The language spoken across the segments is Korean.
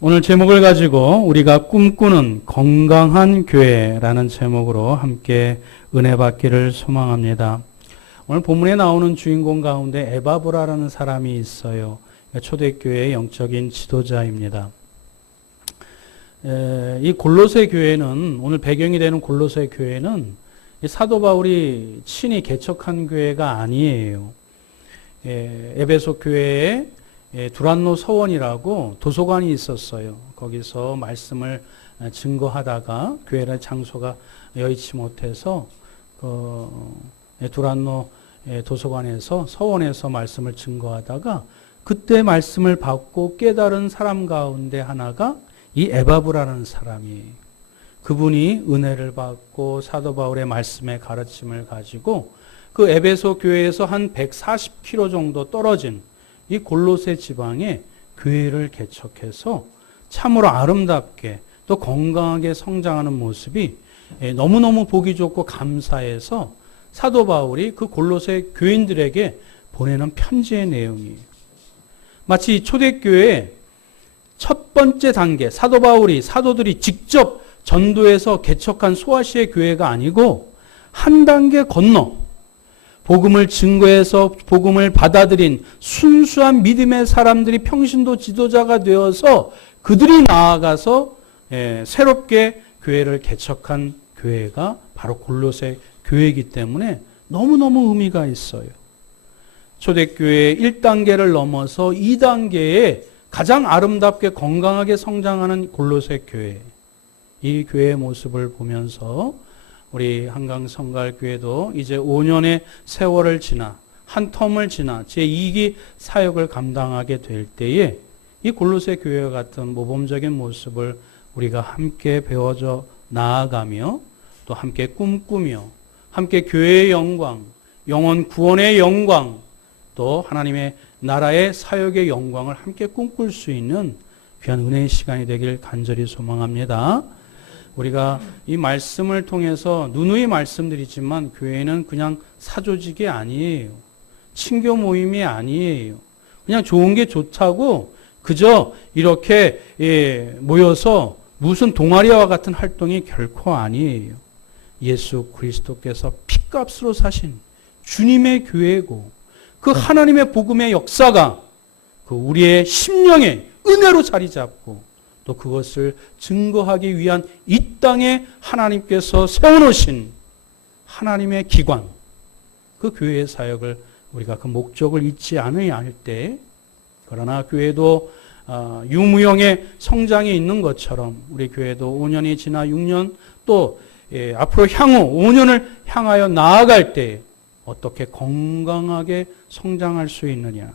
오늘 제목을 가지고 우리가 꿈꾸는 건강한 교회라는 제목으로 함께 은혜 받기를 소망합니다. 오늘 본문에 나오는 주인공 가운데 에바브라라는 사람이 있어요. 초대교회의 영적인 지도자입니다. 이 골로새 교회는, 오늘 배경이 되는 골로새 교회는 사도 바울이 친히 개척한 교회가 아니에요. 에베소 교회에 두란노 서원이라고 도서관이 있었어요. 거기서 말씀을 증거하다가 교회의 장소가 여의치 못해서 두란노 도서관에서 서원에서 말씀을 증거하다가 그때 말씀을 받고 깨달은 사람 가운데 하나가 이 에바브라는 사람이에요. 그분이 은혜를 받고 사도 바울의 말씀의 가르침을 가지고 그 에베소 교회에서 한 140km 정도 떨어진 이 골로새 지방에 교회를 개척해서 참으로 아름답게 또 건강하게 성장하는 모습이 너무너무 보기 좋고 감사해서 사도 바울이 그 골로새 교인들에게 보내는 편지의 내용이에요. 마치 초대교회의 첫 번째 단계, 사도 바울이 사도들이 직접 전도해서 개척한 소아시아 교회가 아니고 한 단계 건너 복음을 증거해서 복음을 받아들인 순수한 믿음의 사람들이 평신도 지도자가 되어서 그들이 나아가서 새롭게 교회를 개척한 교회가 바로 골로새 교회이기 때문에 너무너무 의미가 있어요. 초대교회의 1단계를 넘어서 2단계에 가장 아름답게 건강하게 성장하는 골로새 교회. 이 교회의 모습을 보면서 우리 한강성갈교회도 이제 5년의 세월을 지나 한 텀을 지나 제2기 사역을 감당하게 될 때에 이 골로새 교회와 같은 모범적인 모습을 우리가 함께 배워져 나아가며 또 함께 꿈꾸며 함께 교회의 영광, 영혼 구원의 영광, 또 하나님의 나라의 사역의 영광을 함께 꿈꿀 수 있는 귀한 은혜의 시간이 되길 간절히 소망합니다. 우리가 이 말씀을 통해서 누누이 말씀드리지만 교회는 그냥 사조직이 아니에요. 친교 모임이 아니에요. 그냥 좋은 게 좋다고 그저 이렇게 모여서 무슨 동아리와 같은 활동이 결코 아니에요. 예수 그리스도께서 핏값으로 사신 주님의 교회고 그 하나님의 복음의 역사가 그 우리의 심령에 은혜로 자리 잡고 또 그것을 증거하기 위한 이 땅에 하나님께서 세워놓으신 하나님의 기관, 그 교회의 사역을 우리가 그 목적을 잊지 않아야 할 때, 그러나 교회도 유무형의 성장이 있는 것처럼 우리 교회도 5년이 지나 6년 또 앞으로 향후 5년을 향하여 나아갈 때 어떻게 건강하게 성장할 수 있느냐,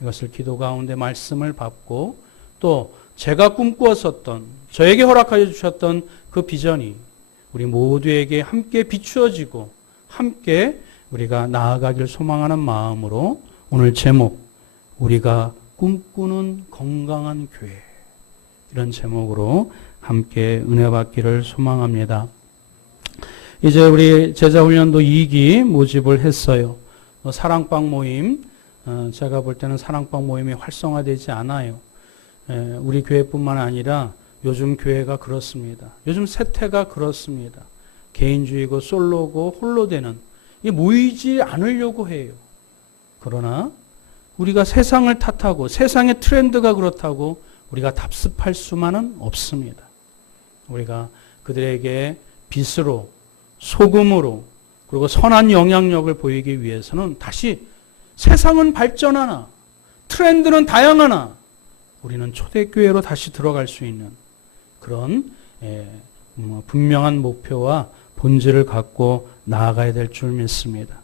이것을 기도 가운데 말씀을 받고 또 제가 꿈꾸었었던, 저에게 허락하여 주셨던 그 비전이 우리 모두에게 함께 비추어지고 함께 우리가 나아가길 소망하는 마음으로 오늘 제목, 우리가 꿈꾸는 건강한 교회, 이런 제목으로 함께 은혜 받기를 소망합니다. 이제 우리 제자훈련도 2기 모집을 했어요. 사랑방 모임, 제가 볼 때는 사랑방 모임이 활성화되지 않아요. 우리 교회뿐만 아니라 요즘 교회가 그렇습니다. 요즘 세태가 그렇습니다. 개인주의고 솔로고 홀로 되는, 모이지 않으려고 해요. 그러나 우리가 세상을 탓하고 세상의 트렌드가 그렇다고 우리가 답습할 수만은 없습니다. 우리가 그들에게 빛으로 소금으로 그리고 선한 영향력을 보이기 위해서는 다시 세상은 발전하나 트렌드는 다양하나 우리는 초대교회로 다시 들어갈 수 있는 그런 분명한 목표와 본질을 갖고 나아가야 될 줄 믿습니다.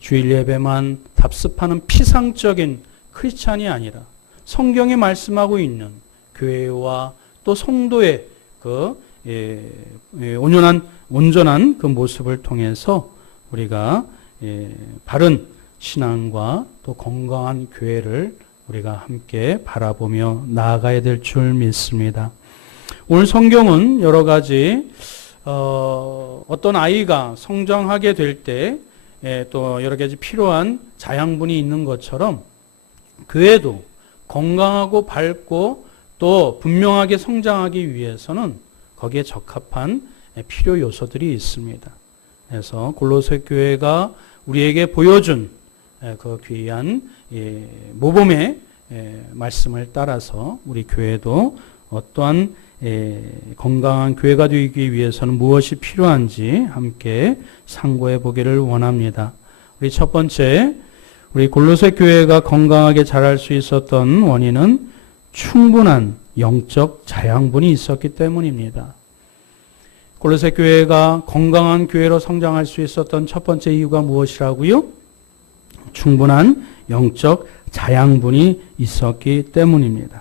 주일 예배만 답습하는 피상적인 크리스찬이 아니라 성경이 말씀하고 있는 교회와 또 성도의 그 온전한 그 모습을 통해서 우리가 바른 신앙과 또 건강한 교회를 우리가 함께 바라보며 나아가야 될 줄 믿습니다. 오늘 성경은 여러 가지 어떤 아이가 성장하게 될 때 또 여러 가지 필요한 자양분이 있는 것처럼 교회도 건강하고 밝고 또 분명하게 성장하기 위해서는 거기에 적합한 필요 요소들이 있습니다. 그래서 골로새 교회가 우리에게 보여준 그 귀한 모범의 말씀을 따라서 우리 교회도 어떠한 건강한 교회가 되기 위해서는 무엇이 필요한지 함께 상고해 보기를 원합니다. 우리 첫 번째, 우리 골로새 교회가 건강하게 자랄 수 있었던 원인은 충분한 영적 자양분이 있었기 때문입니다. 골로새 교회가 건강한 교회로 성장할 수 있었던 첫 번째 이유가 무엇이라고요? 충분한 영적 자양분이 있었기 때문입니다.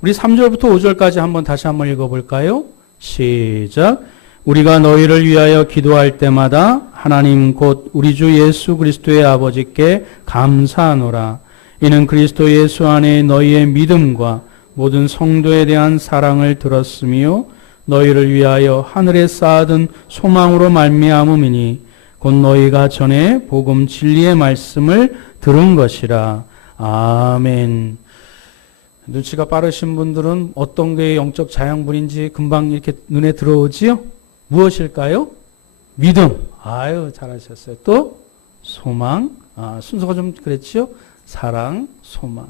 우리 3절부터 5절까지 다시 한번 읽어볼까요? 시작. 우리가 너희를 위하여 기도할 때마다 하나님 곧 우리 주 예수 그리스도의 아버지께 감사하노라. 이는 그리스도 예수 안에 너희의 믿음과 모든 성도에 대한 사랑을 들었으며 너희를 위하여 하늘에 쌓아둔 소망으로 말미암음이니 곧 너희가 전에 복음 진리의 말씀을 들은 것이라. 아멘. 눈치가 빠르신 분들은 어떤 게 영적 자양분인지 금방 이렇게 눈에 들어오지요? 무엇일까요? 믿음. 아유, 잘하셨어요. 또 소망. 순서가 좀 그랬죠? 사랑, 소망.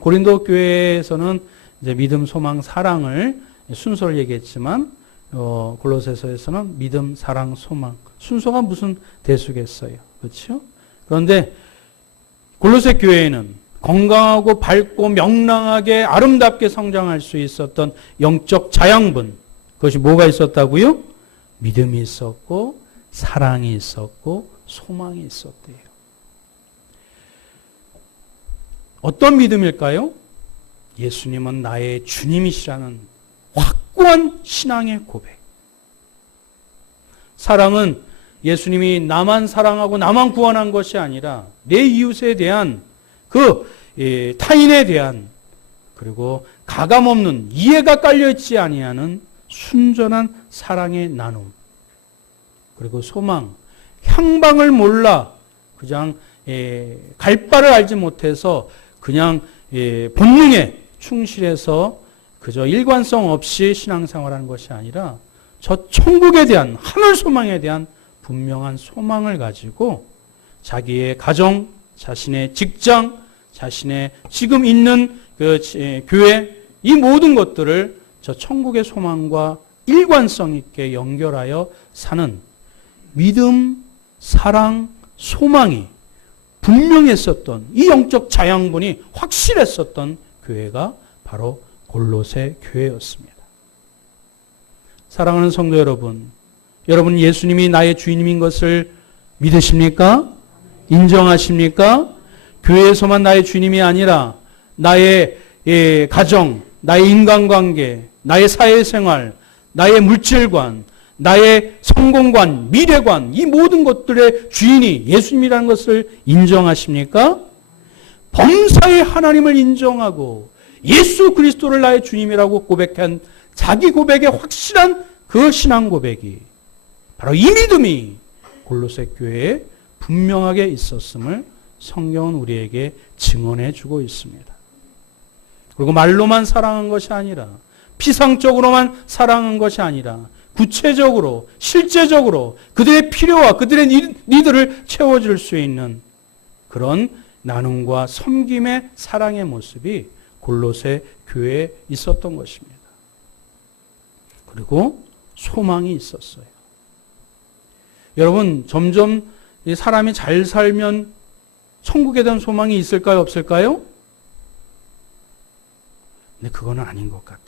고린도 교회에서는 이제 믿음, 소망, 사랑을 순서를 얘기했지만 골로새서에서는 믿음, 사랑, 소망. 순서가 무슨 대수겠어요. 그렇죠? 그런데 골로새 교회에는 건강하고 밝고 명랑하게 아름답게 성장할 수 있었던 영적 자양분, 그것이 뭐가 있었다고요? 믿음이 있었고 사랑이 있었고 소망이 있었대요. 어떤 믿음일까요? 예수님은 나의 주님이시라는 확고한 신앙의 고백. 사랑은 예수님이 나만 사랑하고 나만 구원한 것이 아니라 내 이웃에 대한 타인에 대한 그리고 가감없는 이해가 깔려있지 아니하는 순전한 사랑의 나눔. 그리고 소망, 향방을 몰라 그냥 갈 바를 알지 못해서 그냥 본능에 충실해서 그저 일관성 없이 신앙생활하는 것이 아니라 저 천국에 대한 하늘 소망에 대한 분명한 소망을 가지고 자기의 가정, 자신의 직장, 자신의 지금 있는 그 교회 이 모든 것들을 저 천국의 소망과 일관성 있게 연결하여 사는 믿음, 사랑, 소망이 분명했었던 이 영적 자양분이 확실했었던 교회가 바로 골로새 교회였습니다. 사랑하는 성도 여러분, 여러분 예수님이 나의 주인님인 것을 믿으십니까? 인정하십니까? 교회에서만 나의 주님이 아니라 나의 가정, 나의 인간관계, 나의 사회생활, 나의 물질관, 나의 성공관, 미래관 이 모든 것들의 주인이 예수님이라는 것을 인정하십니까? 범사의 하나님을 인정하고 예수 그리스도를 나의 주님이라고 고백한 자기 고백의 확실한 그 신앙 고백이 바로 이 믿음이 골로새 교회에 분명하게 있었음을 성경은 우리에게 증언해 주고 있습니다. 그리고 말로만 사랑한 것이 아니라 피상적으로만 사랑한 것이 아니라 구체적으로 실제적으로 그들의 필요와 그들의 니들을 채워줄 수 있는 그런 나눔과 섬김의 사랑의 모습이 골로새 교회에 있었던 것입니다. 그리고 소망이 있었어요. 여러분 점점 사람이 잘 살면 천국에 대한 소망이 있을까요? 없을까요? 근데 그거는 아닌 것 같아요.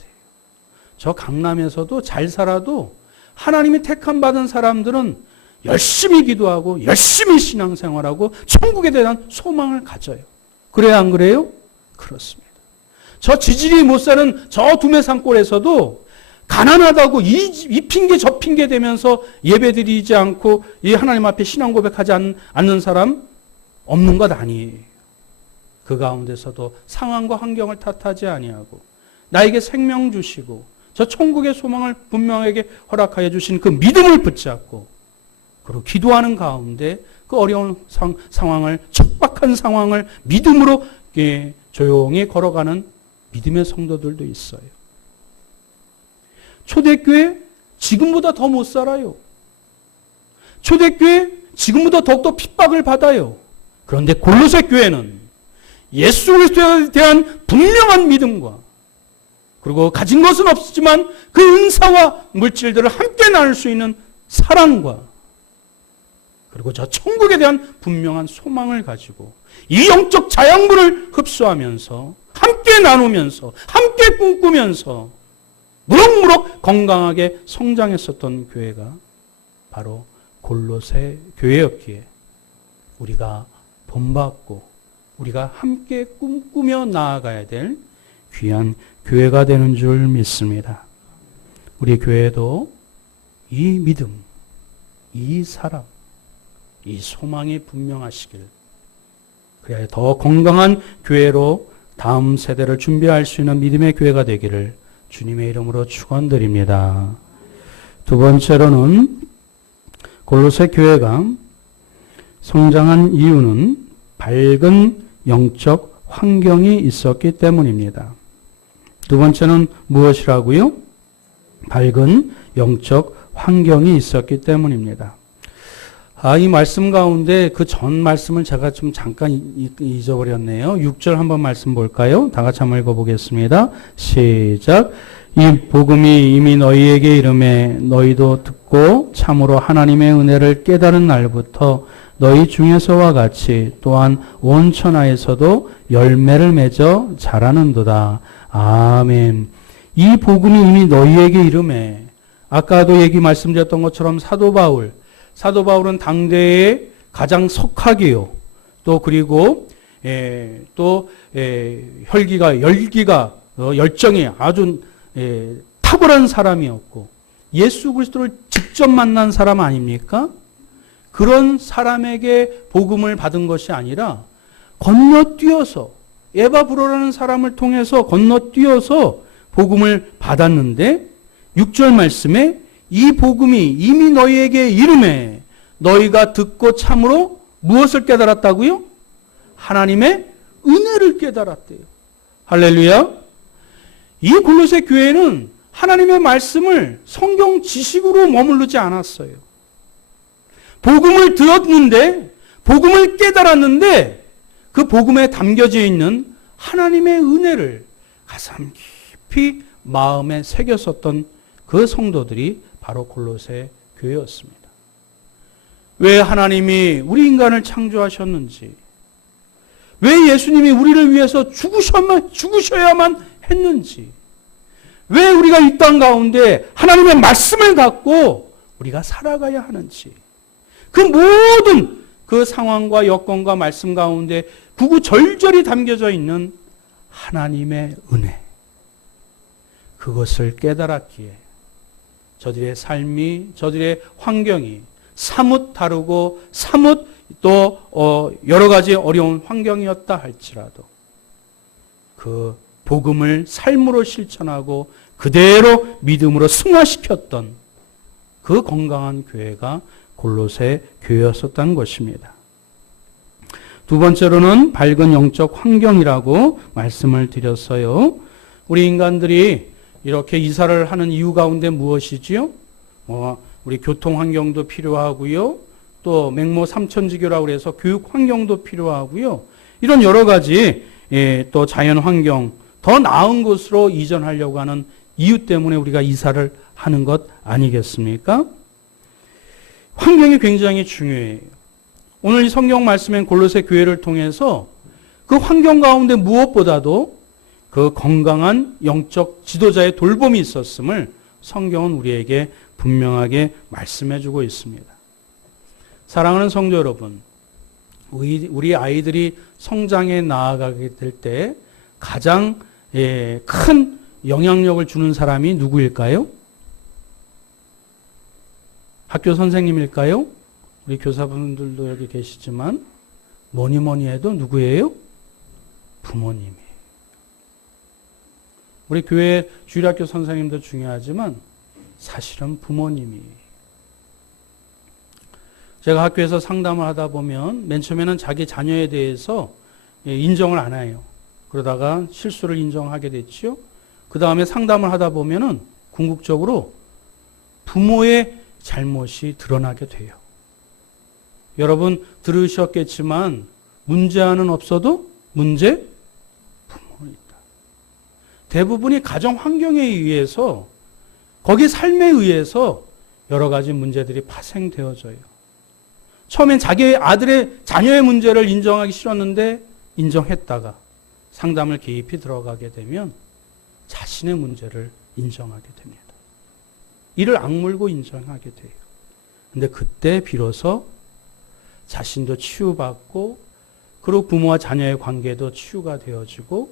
저 강남에서도 잘 살아도 하나님이 택함 받은 사람들은 열심히 기도하고 열심히 신앙생활하고 천국에 대한 소망을 가져요. 그래야 안 그래요? 그렇습니다. 저 지질이 못 사는 저 두메산골에서도 가난하다고 이 핑계 저 핑계 대면서 예배드리지 않고 이 하나님 앞에 신앙 고백하지 않는 사람 없는 것 아니에요. 그 가운데서도 상황과 환경을 탓하지 아니하고 나에게 생명 주시고 저 천국의 소망을 분명하게 허락하여 주신 그 믿음을 붙잡고 그리고 기도하는 가운데 그 어려운 상황을 척박한 상황을 믿음으로 조용히 걸어가는 믿음의 성도들도 있어요. 초대교회 지금보다 더 못 살아요. 초대교회 지금보다 더욱더 핍박을 받아요. 그런데 골로새 교회는 예수 그리스도에 대한 분명한 믿음과 그리고 가진 것은 없지만 그 은사와 물질들을 함께 나눌 수 있는 사랑과 그리고 저 천국에 대한 분명한 소망을 가지고 이 영적 자양분을 흡수하면서 함께 나누면서 함께 꿈꾸면서 무럭무럭 건강하게 성장했었던 교회가 바로 골로새 교회였기에 우리가 본받고 우리가 함께 꿈꾸며 나아가야 될 귀한 교회가 되는 줄 믿습니다. 우리 교회도 이 믿음, 이 사랑, 이 소망이 분명하시길 그래야 더 건강한 교회로 다음 세대를 준비할 수 있는 믿음의 교회가 되기를 주님의 이름으로 축원드립니다. 두 번째로는 골로새 교회가 성장한 이유는 밝은 영적 환경이 있었기 때문입니다. 두 번째는 무엇이라고요? 밝은 영적 환경이 있었기 때문입니다. 이 말씀 가운데 그 전 말씀을 제가 좀 잠깐 잊어버렸네요. 6절 한번 말씀 볼까요? 다 같이 한번 읽어보겠습니다. 시작. 이 복음이 이미 너희에게 이름에 너희도 듣고 참으로 하나님의 은혜를 깨달은 날부터 너희 중에서와 같이 또한 온 천하에서도 열매를 맺어 자라는도다. 아멘. 이 복음이 이미 너희에게 이름에 아까도 말씀드렸던 것처럼 사도 바울은 당대의 가장 석학이요. 또 그리고 열정이 아주 탁월한 사람이었고 예수 그리스도를 직접 만난 사람 아닙니까? 그런 사람에게 복음을 받은 것이 아니라 건너뛰어서 에바브로라는 사람을 통해서 건너뛰어서 복음을 받았는데 6절 말씀에 이 복음이 이미 너희에게 이름에 너희가 듣고 참으로 무엇을 깨달았다고요? 하나님의 은혜를 깨달았대요. 할렐루야. 이 골로새 교회는 하나님의 말씀을 성경 지식으로 머무르지 않았어요. 복음을 들었는데 복음을 깨달았는데 그 복음에 담겨져 있는 하나님의 은혜를 가슴 깊이 마음에 새겼었던 그 성도들이 바로 골로새 교회였습니다. 왜 하나님이 우리 인간을 창조하셨는지, 왜 예수님이 우리를 위해서 죽으셔야만 했는지, 왜 우리가 이 땅 가운데 하나님의 말씀을 갖고 우리가 살아가야 하는지, 그 모든 그 상황과 여건과 말씀 가운데 구구절절히 담겨져 있는 하나님의 은혜, 그것을 깨달았기에 저들의 삶이, 저들의 환경이 사뭇 다르고 사뭇 또 여러 가지 어려운 환경이었다 할지라도 그 복음을 삶으로 실천하고 그대로 믿음으로 승화시켰던 그 건강한 교회가 골로새 교회였었다는 것입니다. 두 번째로는 밝은 영적 환경이라고 말씀을 드렸어요. 우리 인간들이 이렇게 이사를 하는 이유 가운데 무엇이지요? 우리 교통 환경도 필요하고요. 또 맹모 삼천지교라고 해서 교육 환경도 필요하고요. 이런 여러 가지 또 자연 환경, 더 나은 곳으로 이전하려고 하는 이유 때문에 우리가 이사를 하는 것 아니겠습니까? 환경이 굉장히 중요해요. 오늘 이 성경 말씀엔 골로새 교회를 통해서 그 환경 가운데 무엇보다도 그 건강한 영적 지도자의 돌봄이 있었음을 성경은 우리에게 분명하게 말씀해 주고 있습니다. 사랑하는 성도 여러분, 우리 아이들이 성장해 나아가게 될 때 가장 큰 영향력을 주는 사람이 누구일까요? 학교 선생님일까요? 우리 교사분들도 여기 계시지만 뭐니 해도 누구예요? 부모님이에요. 우리 교회 주일학교 선생님도 중요하지만 사실은 부모님이에요. 제가 학교에서 상담을 하다 보면 맨 처음에는 자기 자녀에 대해서 인정을 안 해요. 그러다가 실수를 인정하게 됐죠. 그 다음에 상담을 하다 보면은 궁극적으로 부모의 잘못이 드러나게 돼요. 여러분 들으셨겠지만 문제 하나는 없어도 문제 부모는 있다. 대부분이 가정 환경에 의해서 거기 삶에 의해서 여러 가지 문제들이 파생되어져요. 처음엔 자기 아들의 자녀의 문제를 인정하기 싫었는데 인정했다가 상담을 깊이 들어가게 되면 자신의 문제를 인정하게 됩니다. 이를 악물고 인정하게 돼요. 근데 그때 비로소 자신도 치유받고 그리고 부모와 자녀의 관계도 치유가 되어지고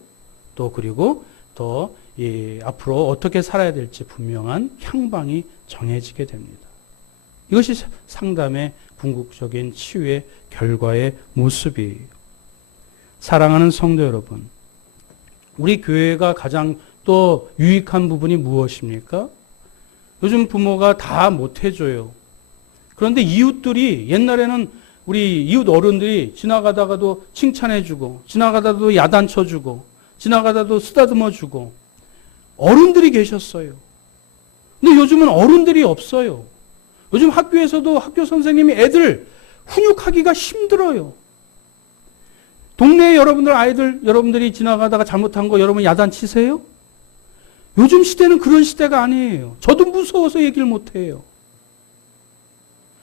또 그리고 또 앞으로 어떻게 살아야 될지 분명한 향방이 정해지게 됩니다. 이것이 상담의 궁극적인 치유의 결과의 모습이에요. 사랑하는 성도 여러분, 우리 교회가 가장 또 유익한 부분이 무엇입니까? 요즘 부모가 다 못해줘요. 그런데 이웃들이 옛날에는 우리 이웃 어른들이 지나가다가도 칭찬해주고 지나가다도 야단쳐주고 지나가다도 쓰다듬어주고 어른들이 계셨어요. 근데 요즘은 어른들이 없어요. 요즘 학교에서도 학교 선생님이 애들 훈육하기가 힘들어요. 동네에 여러분들이 지나가다가 잘못한 거 여러분 야단치세요? 요즘 시대는 그런 시대가 아니에요. 저도 무서워서 얘기를 못해요.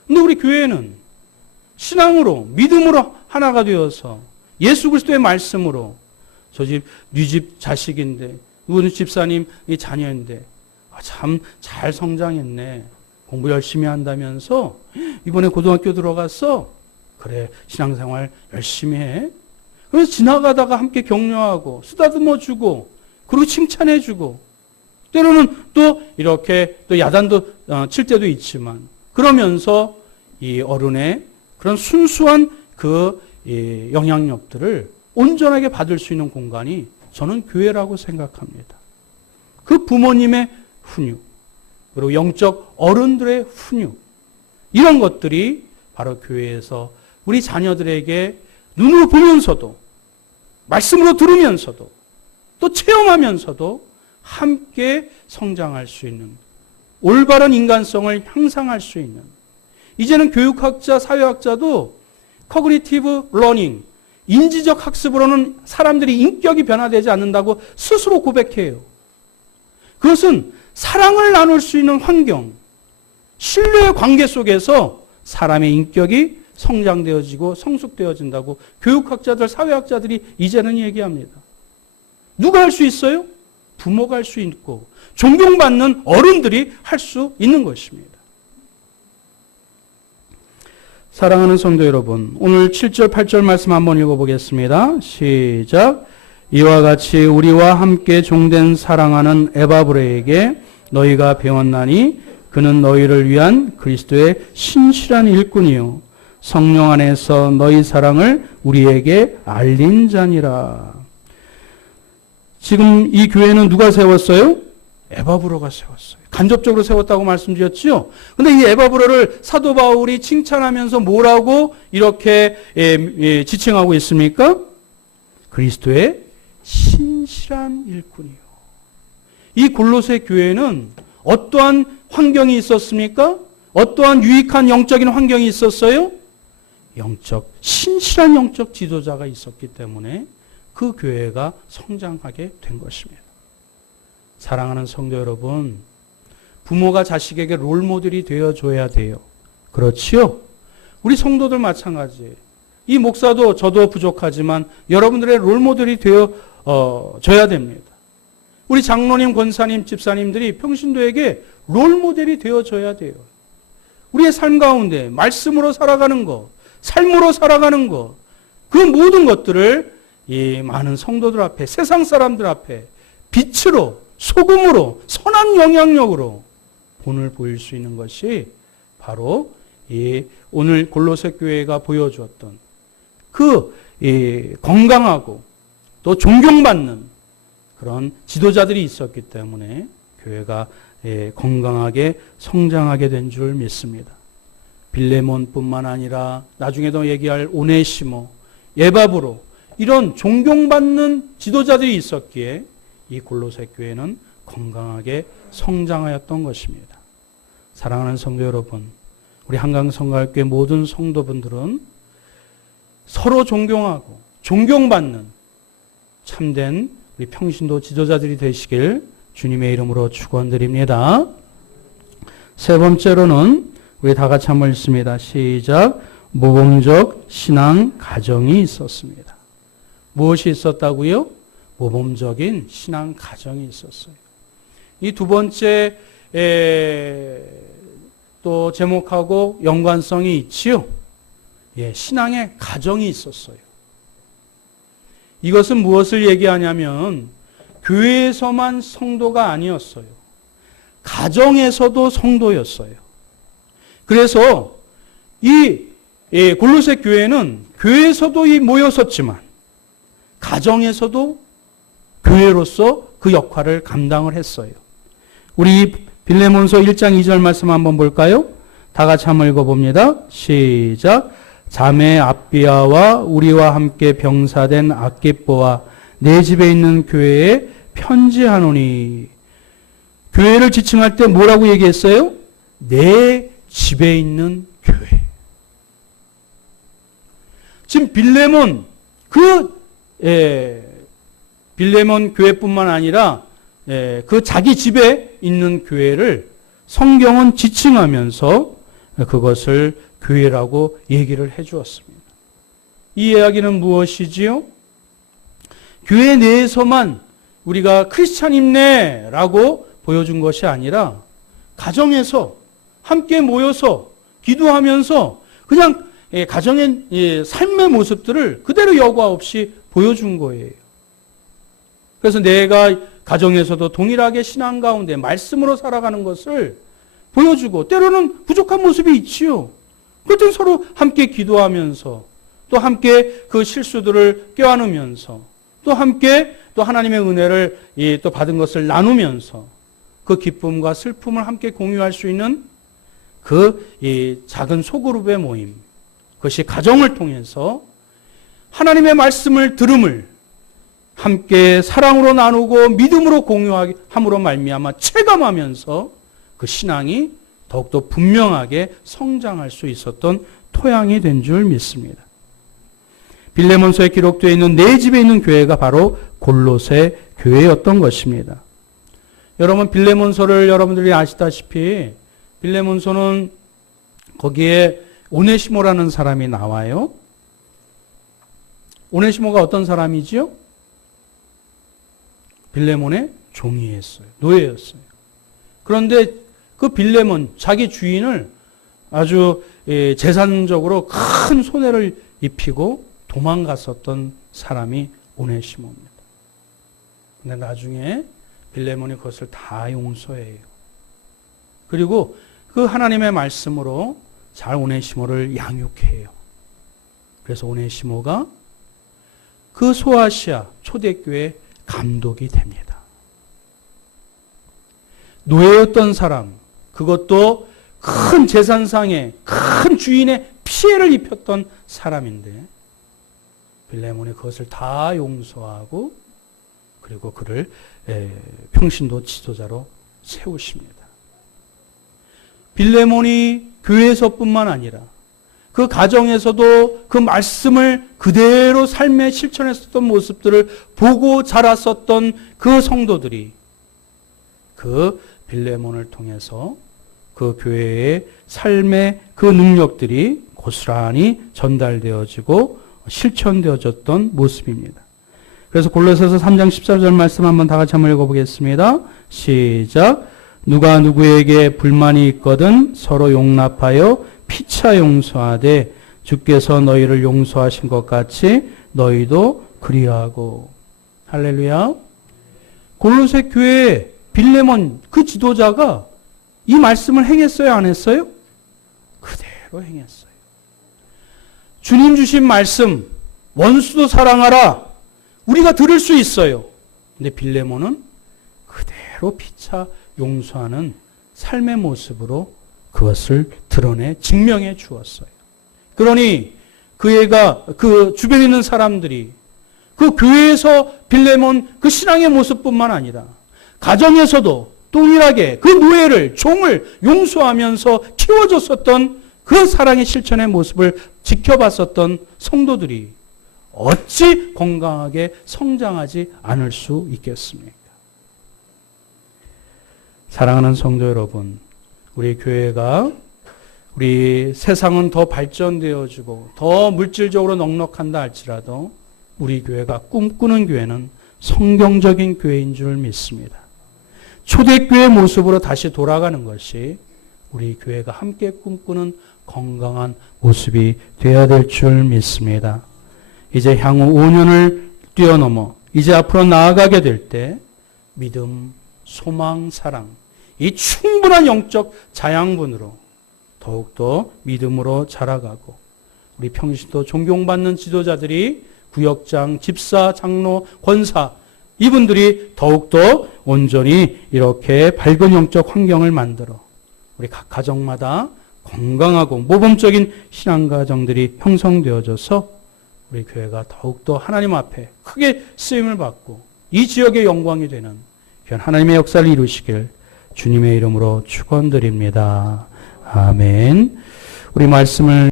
근데 우리 교회는 신앙으로 믿음으로 하나가 되어서 예수 그리스도의 말씀으로 저 집 네 집 자식인데 누구 집사님 자녀인데 참 잘 성장했네. 공부 열심히 한다면서 이번에 고등학교 들어갔어. 그래 신앙생활 열심히 해. 그래서 지나가다가 함께 격려하고 쓰다듬어주고 그리고 칭찬해주고 때로는 또 이렇게 또 야단도 칠 때도 있지만 그러면서 이 어른의 그런 순수한 그 영향력들을 온전하게 받을 수 있는 공간이 저는 교회라고 생각합니다. 그 부모님의 훈육 그리고 영적 어른들의 훈육 이런 것들이 바로 교회에서 우리 자녀들에게 눈으로 보면서도 말씀으로 들으면서도 또 체험하면서도 함께 성장할 수 있는 올바른 인간성을 향상할 수 있는 이제는 교육학자, 사회학자도 커그니티브 러닝, 인지적 학습으로는 사람들이 인격이 변화되지 않는다고 스스로 고백해요. 그것은 사랑을 나눌 수 있는 환경, 신뢰의 관계 속에서 사람의 인격이 성장되어지고 성숙되어진다고 교육학자들, 사회학자들이 이제는 얘기합니다. 누가 할 수 있어요? 부모가 할 수 있고 존경받는 어른들이 할 수 있는 것입니다. 사랑하는 성도 여러분, 오늘 7절, 8절 말씀 한번 읽어보겠습니다. 시작. 이와 같이 우리와 함께 종된 사랑하는 에바브레에게 너희가 배웠나니 그는 너희를 위한 그리스도의 신실한 일꾼이요 성령 안에서 너희 사랑을 우리에게 알린 자니라. 지금 이 교회는 누가 세웠어요? 에바브로가 세웠어요. 간접적으로 세웠다고 말씀드렸죠. 근데 이 에바브로를 사도 바울이 칭찬하면서 뭐라고 이렇게 지칭하고 있습니까? 그리스도의 신실한 일꾼이요. 이 골로새 교회는 어떠한 환경이 있었습니까? 어떠한 유익한 영적인 환경이 있었어요? 신실한 영적 지도자가 있었기 때문에 그 교회가 성장하게 된 것입니다. 사랑하는 성도 여러분, 부모가 자식에게 롤모델이 되어줘야 돼요. 그렇지요? 우리 성도들 마찬가지예요. 이 목사도 저도 부족하지만 여러분들의 롤모델이 되어줘야 됩니다. 우리 장로님, 권사님, 집사님들이 평신도에게 롤모델이 되어줘야 돼요. 우리의 삶 가운데 말씀으로 살아가는 것, 삶으로 살아가는 것, 그 모든 것들을 이 많은 성도들 앞에, 세상 사람들 앞에 빛으로, 소금으로, 선한 영향력으로 본을 보일 수 있는 것이 바로 이 오늘 골로새 교회가 보여주었던 그 건강하고 또 존경받는 그런 지도자들이 있었기 때문에 교회가 건강하게 성장하게 된 줄 믿습니다. 빌레몬뿐만 아니라 나중에도 얘기할 오네시모, 에바브로 이런 존경받는 지도자들이 있었기에 이 골로새 교회는 건강하게 성장하였던 것입니다. 사랑하는 성도 여러분, 우리 한강성가교회 모든 성도분들은 서로 존경하고 존경받는 참된 우리 평신도 지도자들이 되시길 주님의 이름으로 축원드립니다. 세 번째로는 우리 다 같이 한번 읽습니다. 시작. 모범적 신앙 가정이 있었습니다. 무엇이 있었다고요? 모범적인 신앙 가정이 있었어요. 이 두 번째 또 제목하고 연관성이 있지요. 신앙의 가정이 있었어요. 이것은 무엇을 얘기하냐면 교회에서만 성도가 아니었어요. 가정에서도 성도였어요. 그래서 이 골로새 교회는 교회에서도 모였었지만 가정에서도 교회로서 그 역할을 감당을 했어요. 우리 빌레몬서 1장 2절 말씀 한번 볼까요? 다 같이 한번 읽어봅니다. 시작. 자매 아비아와 우리와 함께 병사된 아키뽀와 내 집에 있는 교회에 편지하노니. 교회를 지칭할 때 뭐라고 얘기했어요? 내 집에 있는 교회. 지금 빌레몬 빌레몬 교회뿐만 아니라 그 자기 집에 있는 교회를 성경은 지칭하면서 그것을 교회라고 얘기를 해 주었습니다. 이 이야기는 무엇이지요? 교회 내에서만 우리가 크리스찬임네라고 보여준 것이 아니라 가정에서 함께 모여서 기도하면서 그냥 가정의 삶의 모습들을 그대로 여과 없이 보여준 거예요. 그래서 내가 가정에서도 동일하게 신앙 가운데 말씀으로 살아가는 것을 보여주고 때로는 부족한 모습이 있지요. 그때 서로 함께 기도하면서 또 함께 그 실수들을 껴안으면서 또 함께 또 하나님의 은혜를 또 받은 것을 나누면서 그 기쁨과 슬픔을 함께 공유할 수 있는 그 작은 소그룹의 모임, 그것이 가정을 통해서 하나님의 말씀을 들음을 함께 사랑으로 나누고 믿음으로 공유함으로 말미암아 체감하면서 그 신앙이 더욱더 분명하게 성장할 수 있었던 토양이 된 줄 믿습니다. 빌레몬서에 기록되어 있는 내 집에 있는 교회가 바로 골로새 교회였던 것입니다. 여러분 빌레몬서를 여러분들이 아시다시피 빌레몬서는 거기에 오네시모라는 사람이 나와요. 오네시모가 어떤 사람이지요? 빌레몬의 종이었어요. 노예였어요. 그런데 그 빌레몬 자기 주인을 아주 재산적으로 큰 손해를 입히고 도망갔었던 사람이 오네시모입니다. 근데 나중에 빌레몬이 그것을 다 용서해요. 그리고 그 하나님의 말씀으로 잘 오네시모를 양육해요. 그래서 오네시모가 그 소아시아 초대교회 감독이 됩니다. 노예였던 사람, 그것도 큰 재산상에 큰 주인의 피해를 입혔던 사람인데 빌레몬이 그것을 다 용서하고 그리고 그를 평신도 지도자로 세우십니다. 빌레몬이 교회에서뿐만 아니라 그 가정에서도 그 말씀을 그대로 삶에 실천했었던 모습들을 보고 자랐었던 그 성도들이 그 빌레몬을 통해서 그 교회의 삶의 그 능력들이 고스란히 전달되어지고 실천되어졌던 모습입니다. 그래서 골로새서 3장 14절 말씀 한번 다 같이 한번 읽어보겠습니다. 시작. 누가 누구에게 불만이 있거든 서로 용납하여 피차 용서하되 주께서 너희를 용서하신 것 같이 너희도 그리하고. 할렐루야. 골로새 교회 빌레몬 그 지도자가 이 말씀을 행했어요, 안 했어요? 그대로 행했어요. 주님 주신 말씀 원수도 사랑하라 우리가 들을 수 있어요. 근데 빌레몬은 그대로 피차 용서하는 삶의 모습으로 그것을 드러내 증명해 주었어요. 그러니 그 주변에 있는 사람들이 그 교회에서 빌레몬 그 신앙의 모습뿐만 아니라 가정에서도 동일하게 그 노예를, 종을 용서하면서 키워줬었던 그 사랑의 실천의 모습을 지켜봤었던 성도들이 어찌 건강하게 성장하지 않을 수 있겠습니까? 사랑하는 성도 여러분, 우리 교회가 우리 세상은 더 발전되어지고 더 물질적으로 넉넉한다 할지라도 우리 교회가 꿈꾸는 교회는 성경적인 교회인 줄 믿습니다. 초대교회 모습으로 다시 돌아가는 것이 우리 교회가 함께 꿈꾸는 건강한 모습이 되어야 될 줄 믿습니다. 이제 향후 5년을 뛰어넘어 이제 앞으로 나아가게 될 때 믿음, 소망, 사랑, 이 충분한 영적 자양분으로 더욱더 믿음으로 자라가고 우리 평신도 존경받는 지도자들이 구역장, 집사, 장로, 권사 이분들이 더욱더 온전히 이렇게 밝은 영적 환경을 만들어 우리 각 가정마다 건강하고 모범적인 신앙가정들이 형성되어져서 우리 교회가 더욱더 하나님 앞에 크게 쓰임을 받고 이 지역의 영광이 되는 하나님의 역사를 이루시길 주님의 이름으로 축원드립니다. 아멘. 우리 말씀을